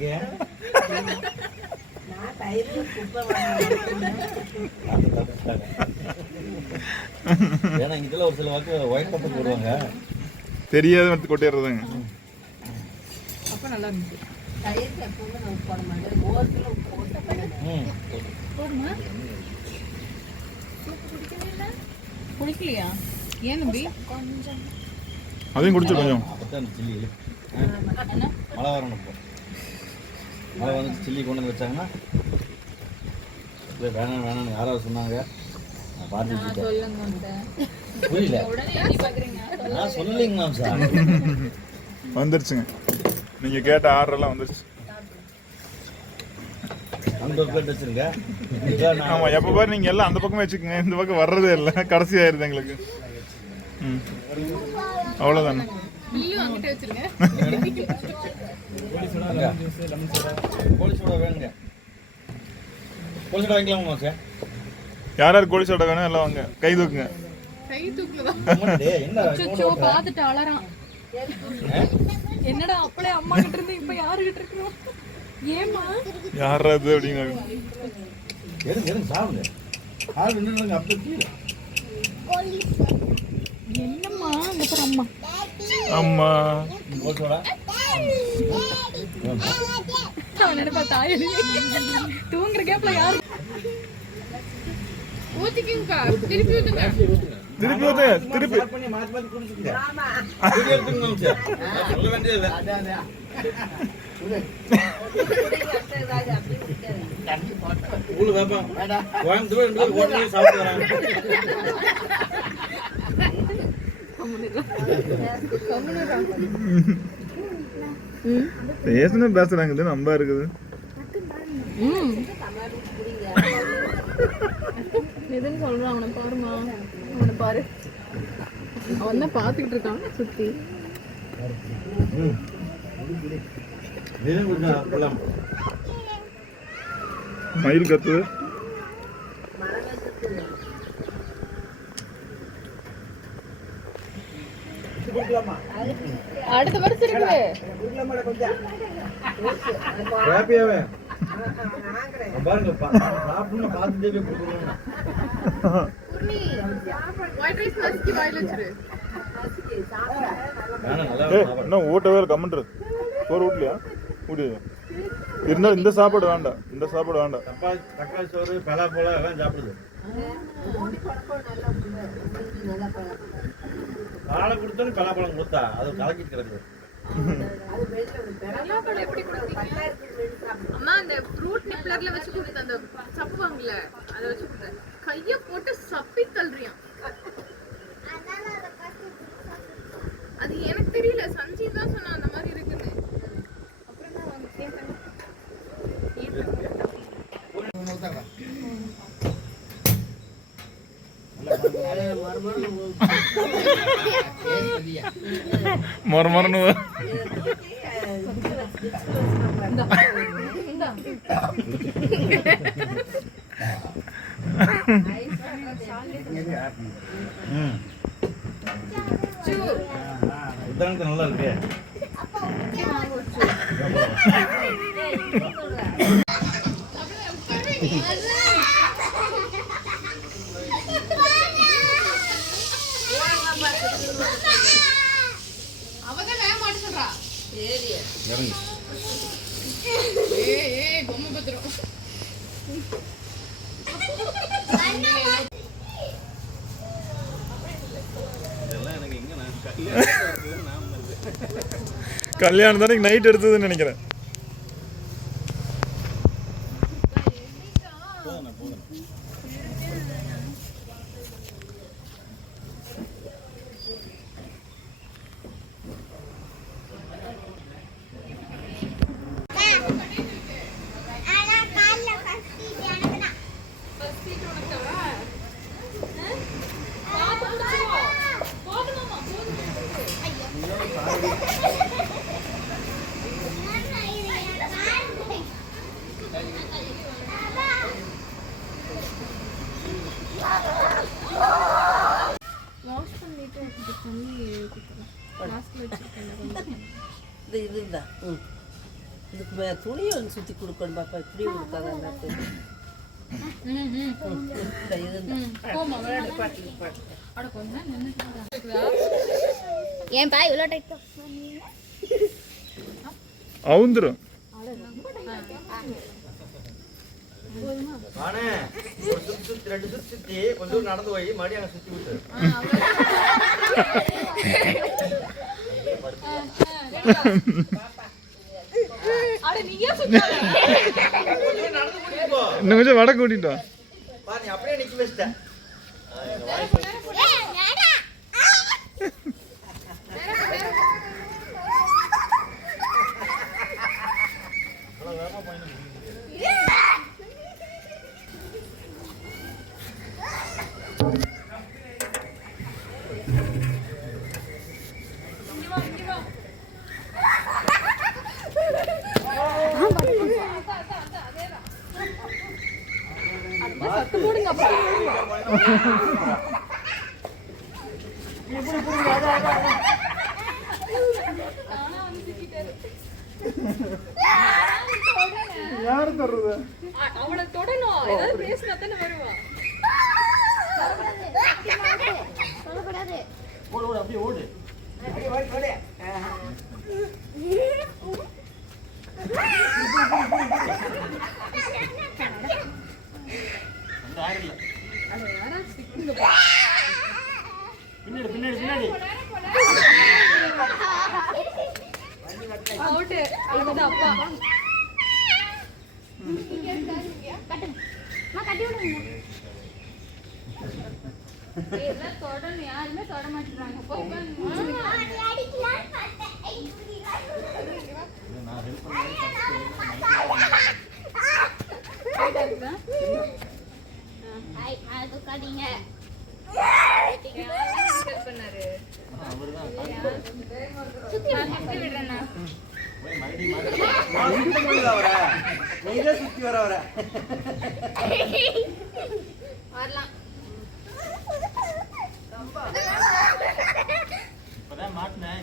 இருக்கேன். ஏன்னா இதுல ஒரு சில வாக்கு ஒயிட் பேப்பர் போடுவாங்க, தெரியாத வந்து கொட்டிடுறதுங்க. அப்ப நல்லா இருந்துச்சு. குடிக்கலையா? ஏன் தம்பி? அதையும் குடிச்சு கொஞ்சம். அப்பதான் சில்லி மழை வரணும். இப்போ மழை வந்து சில்லி கொண்டு வந்து வச்சாங்கன்னா இல்லை வேணாம் வேணாம்னு யாராவது சொன்னாங்க. நான் பார்த்துட்டு புரியல, நான் சொல்லலைங்க மேம். சார் வந்துருச்சுங்க, நீங்கள் கேட்ட ஆர்டர்லாம் வந்துருச்சு. அந்த ஒரு பிளேட் வச்சுருங்க. ஆமாம், எப்போ பாரு நீங்கள் எல்லாம் அந்த பக்கமே வச்சுக்கோங்க, இந்த பக்கம் வர்றதே இல்லை, கடைசி ஆயிடுது எங்களுக்கு. ம், அவ்வளோதானே. கோழி சோடா வேணுங்க. கோழி சோடா வாங்கிக்கலாமா சார்? யார் யார் கோழி சோடா வேணும் எல்லாம் வாங்க, கை தூக்குங்க. என்னடா அப்பளே அம்மா கிட்ட இருந்து இப்ப யாரு கிட்ட இருக்கோம்? ஏமா யாரா அது அப்படிங்க. சாப்பிடுங்க. என்னம்மா அங்க பாரு அம்மா. அம்மா நினைப்பா தாய் தூங்குற கேப்ல யாரு ஊத்திக்குங்கக்கா. திருப்பி ஊத்துங்க, திருப்பி ஊத்து, திருப்பி பேசணும் பேசுறாங்க நம்ப இருக்குது. எதுன்னு சொல்றான் அவனை பாருமா, அவனை பாரு, அவன் தான் பாத்துக்கிட்டு இருக்கான் சுத்தி. மயில் கத்து. அடுத்த வருஷம் இருக்குது. இன்னும் ஊட்டவே கம்மன்றது சோறு ஊட்டலையா? ஊட்டியா இருந்தாலும் இந்த சாப்பாடு வேண்டாம், இந்த சாப்பாடு வேண்டாம். தக்காளி சோறு பலா போல எல்லாம் சாப்பிடுது. பாலை கொடுத்தோன்னு பலாப்பழம் கொடுத்தா அது கலக்கிட்டு கிடக்குது. அம்மா அந்த ஃப்ரூட் நிப்ளர்ல வச்சு கொடுத்த அந்த சப்புவாங்கல அத வச்சு கொடுத்த கைய போட்டு சப்பி தள்ளுறியா. அது எனக்கு தெரியல, சஞ்சீவ் தான் சொன்னா அந்த மாதிரி இருக்குன்னு. அப்புறம் நான் வந்து கேட்டேன். மொரமொரன்னு நல்லா இருக்கு. கல்யாணம் தானே நைட் எடுத்ததுன்னு நினைக்கிறேன். துணியை வந்து சுற்றி கொடுக்கணும் பாப்பா, இப்படி கொடுக்காத ஏன் பா இவ்வளோ டைப் அவுந்துரும். நானே ஒரு சுத்தி 2 சுத்தி கொஞ்சம் நடந்து போய் மறுபடியும் அங்க சுத்தி விட்டு இன்னும் கொஞ்சம் வட கூட்டிட்டோம். நீ அப்படியே நிக்க வச்சிட்டேன். யாரு தர்றது? அவளை தொடணும், ஏதாவது பேசினா தானே வருவா. ஓடு ஓடு அப்படியே ஓடு. பின்னாடி பின்னாடி பின்னாடி அவுட்டு, அதுதான் அப்பா. கட்டி விடுங்க. எல்லாம் தொடணும், யாருமே தொட மாட்டேங்கிறாங்க. போய் நான் ஹெல்ப் பண்ணேன். தூக்காதீங்க. சுத்தி விடுறேண்ணா. சுத்தி வர வர வரலாம். இப்பதான் மாட்டினேன்.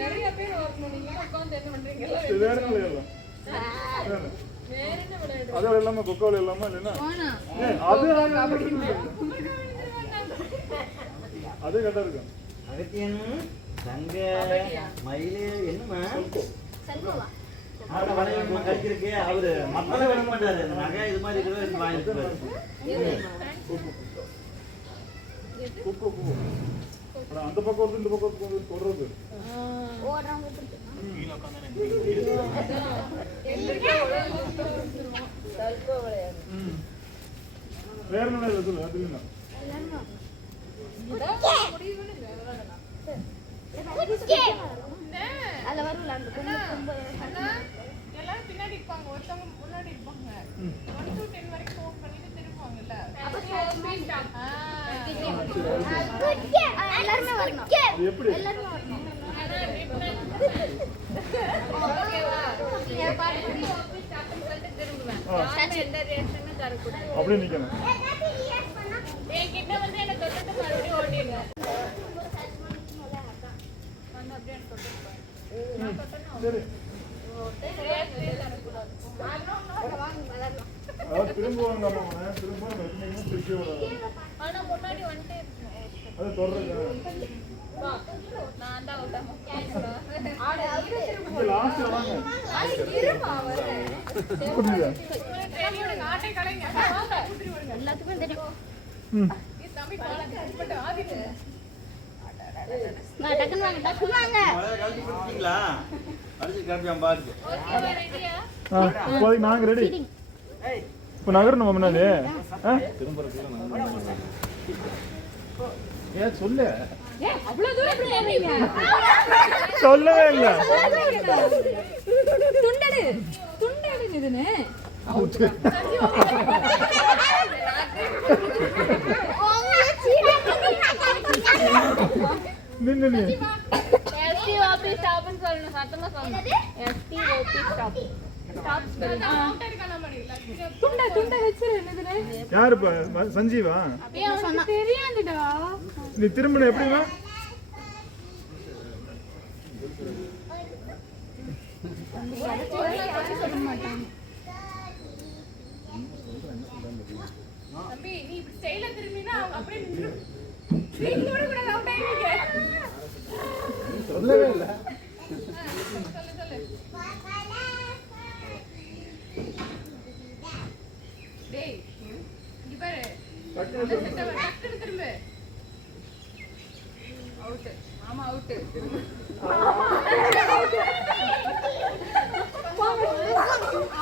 நிறைய பேர் வரணும், நீங்க உட்காந்து என்ன பண்றீங்க? வேற என்ன விளையாடலாம்? வேற என்ன விளையாடு? அது இல்லாம கொக்கோ இல்லாம இல்லைன்னா அது கரெக்டா இருக்கும். அகத்தியன் தங்க மயிலே என்னமா செல்வா கடிக்கிறதுக்கு அவரு மக்களை விட மாட்டாரு. நகை இது மாதிரி இருக்கிறத வாங்கிருப்பாரு. அந்த பக்கம் வந்து இந்த பக்கம் தொடர்றது. ஓடுறவங்க வேற என்ன சொல்லு அதுல அதுல வரும்ல அந்த எல்லாரும் பின்னாடி இருப்பாங்க, ஒருத்தவங்க முன்னாடி இருப்பாங்க. 1 to 10 வரைக்கும் கவுண்ட் பண்ணிட்டு திரும்புவாங்கல்ல. எல்லாருமே வரணும். அது எப்படி? எல்லாருமே வரணும். அப்படியே நிக்கணும். என்கிட்ட வந்து என்ன தொட்டுட்டு மறுபடியும் ஓடிடுவேன். சரி திரும்புவாங்க. திரும்ப திருப்பி விடாது. ஆனா முன்னாடி வந்துட்டே இருக்கேன். அது தொடர்றது நான் தான் விட்டேன். லாஸ்ட் வாங்க. எல்லாத்துக்கும் தெரியும். டக்குன்னு வாங்க, டக்குன்னு வாங்க. கழிச்சு கொடுத்தீங்களா? கழிச்சு கிளம்பியான் பாருங்க. இப்போதைக்கு நாங்க ரெடி. இப்போ நகரணும் முன்னாடி. ஏன் சொல்லு. அவ்வளவு தூரம் போறீங்க? சொல்லவே இல்ல. துண்டடு துண்டடு இதுன்னு நின்னு நீ எஸ்டிஓபி ஸ்டாப்னு சொல்லணும், சத்தமா சொல்லணும். STOP stop. துண்டை வச்சிரு என்னதுல யாரு சஞ்சீவா? தெரியாதுடா. நீ திரும்ப எப்படிமா? தம்பி நீ இப்படி ஸ்டைலா திரும்பினா அப்படியே நின்று ஸ்க்ரீன் கூட அவுட் ஆயிடுவீங்க. சொல்லவே இல்ல. சொல்லு டேய் இங்க பாரு டக்குனு திரும்ப அவுட். மாமா அவுட்.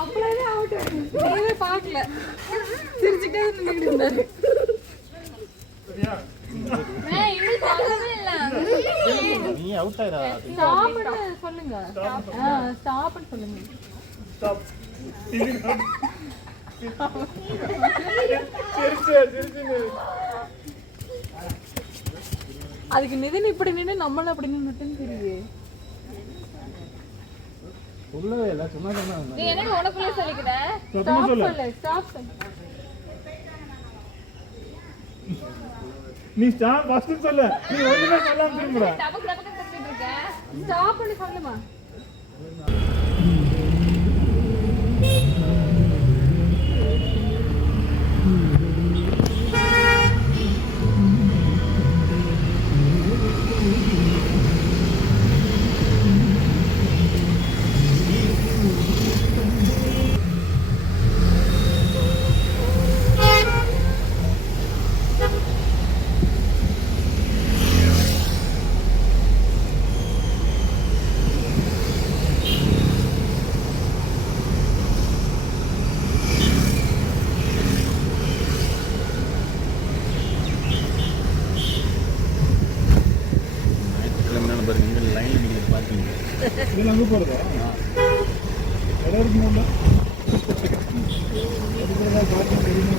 அப்படியே அவுட். நீவே பார்க்கல. சிரிச்சிட்டே நின்னுட்டு இருந்தாரு. இன்னும் சொல்லவே இல்ல. நீ அவுட் ஆயிரா. ஸ்டாப்னு சொல்லுங்க. ஸ்டாப்னு சொல்லுங்க. ஸ்டாப். அதுக்கு நிதின் இப்படி நின்று நம்மளும் அப்படி நின்னுட்டுன்னு தெரியுது. சொல்லவே இல்ல. சும்மா சொன்னா நீ எனக்கு உனக்குள்ள சொல்லிக்கிற. சத்தமா சொல்லு. ஸ்டாப் சொல்லு. நீ ஸ்டாப் ஃபர்ஸ்ட் சொல்லு. நீ ஒண்ணுமே சொல்லாம திரும்புற. டபக் டபக் கத்திட்டு இருக்க. ஸ்டாப்னு சொல்லுமா. இதெல்லாம் அங்கே போகிறதா? இடம் இருக்குமா? பார்க்கிங் தெரியுமா?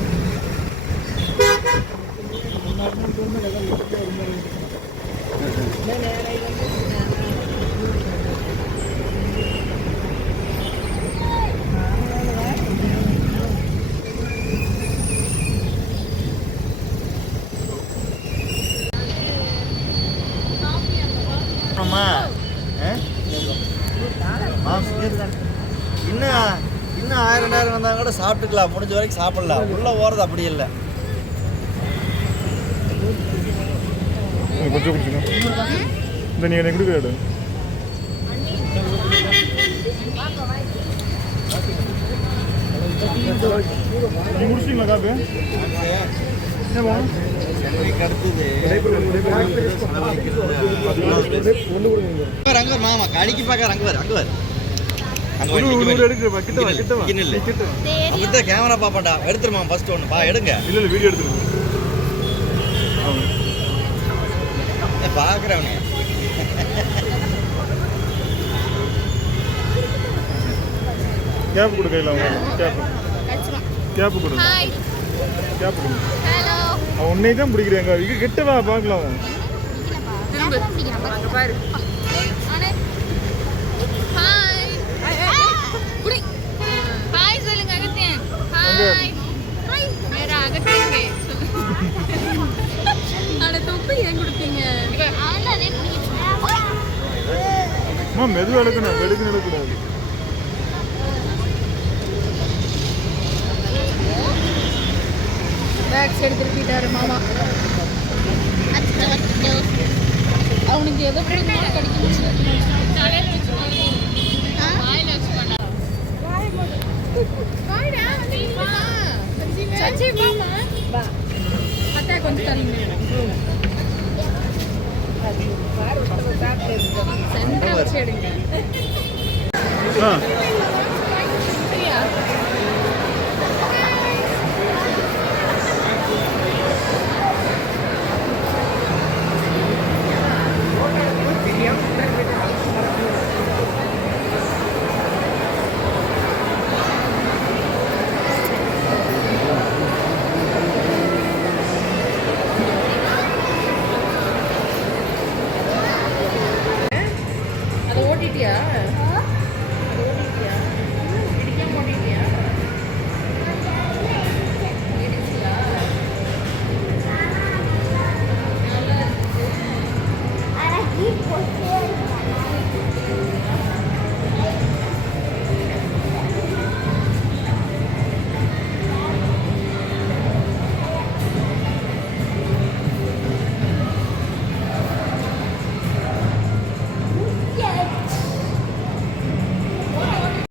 இன்னும் 1000 வந்தால் கூட சாப்பிட்டுக்கலாம். முடிஞ்ச வரைக்கும் சாப்பிடலாம். உள்ளே போகிறது அப்படி இல்லை. கொஞ்சம் குடிச்சுங்க. இந்த நீ எனக்கு கொடுக்குறாடு. நீ முடிச்சிங்களா காப்பி? அங்க மாமா கடிக்கு பார்க்க அங்க வர கேமரா பாப்பாட்டா எடுத்துருமா ஃபர்ஸ்ட் ஒன்று பா எடுங்க. இல்லை வீடியோ எடுத்துருங்க. பார்க்குறவனே கேப் கொடு கையில். அவங்க கேப்பு கொடு. கேப் கொடு. அவன் உன்னை தான் பிடிக்கிறாங்க. இது கிட்ட வா பார்க்கலாம். பாரு ஹாய் சொல்லுங்க அகத்தியன். ஹாய் ஹாய் வேற அகத்தியன் அட தொப்பி ஏன் கொடுத்தீங்க? அம்மா மெதுவாக எடுக்கணும். வெடுக்குன்னு எடுக்கக்கூடாது. பேக்ஸ் எடுத்துட்டு போயிட்டாரு மாமா. அவனுக்கு எதை பிடிக்கும் கடிக்கணும். தலையில வச்சு வாயில வச்சு பண்ணா வாய்டா நீமா சச்சி மாமா வா அத்தா கொஞ்சம் தரீங்க. சென்டர் வச்சு எடுங்க.